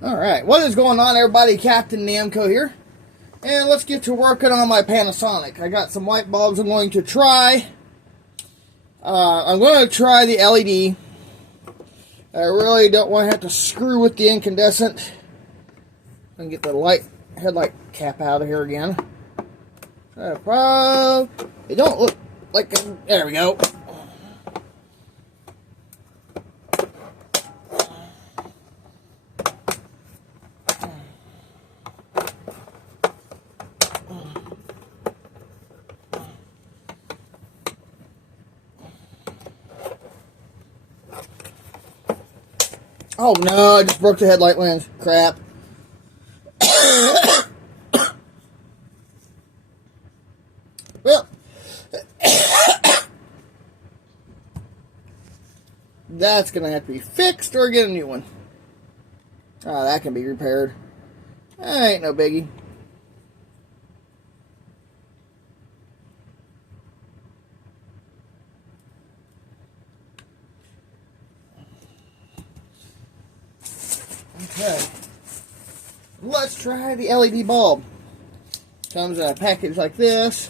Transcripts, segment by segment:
Alright, what is going on, everybody? Captain Namco here. And let's get to working on my Panasonic. I got some light bulbs I'm going to try. I'm going to try the LED. I really don't want to have to screw with the incandescent. I can get the headlight cap out of here again. It don't look like... There we go. Oh no, I just broke the headlight lens. Crap. Well, that's going to have to be fixed or get a new one. Oh, that can be repaired. That ain't no biggie. Okay, let's try the LED bulb. Comes in a package like this.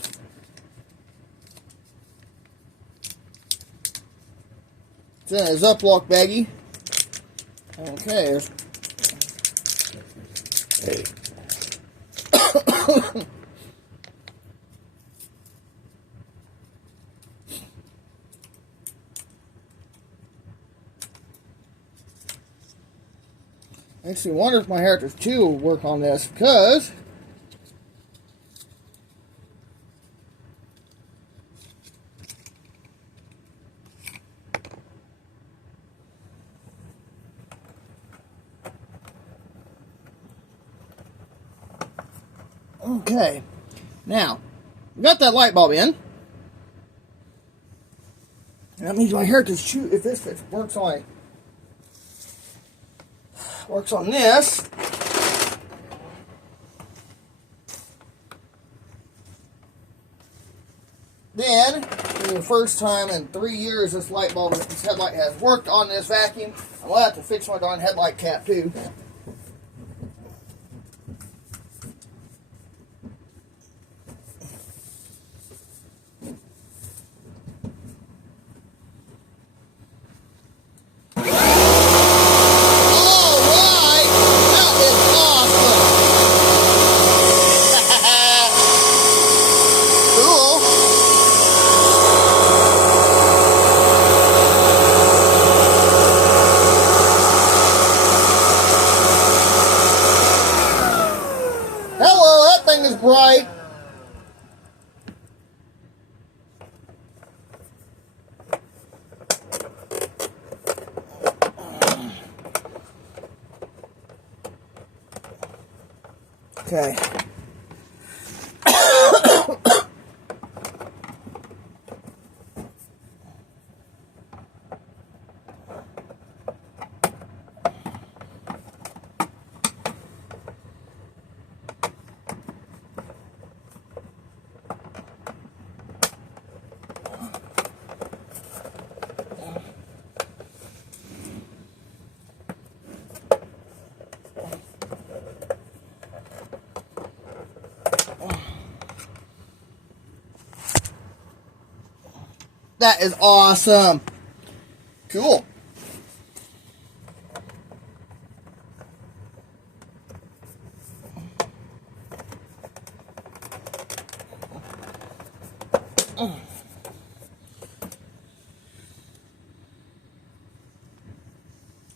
It's in a Ziploc baggie. Okay. Makes me wonder if my Heritage 2 will work on this, because okay, now we got that light bulb in. That means my Heritage 2, if this works on this. Then, for the first time in 3 years, this headlight has worked on this vacuum. I'm gonna have to fix my darn headlight cap too. Hello, that thing is bright. Okay. That is awesome. Cool.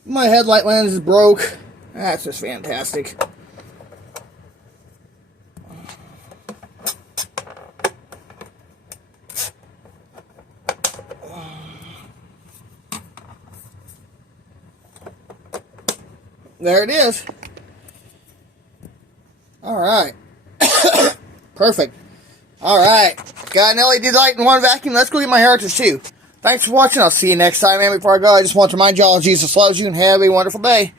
My headlight lens is broke. That's just fantastic. There it is. Alright. Perfect. Alright. Got an LED light and one vacuum. Let's go get my Heritage 2. Thanks for watching. I'll see you next time. And before I go, I just want to remind you all Jesus loves you and have a wonderful day.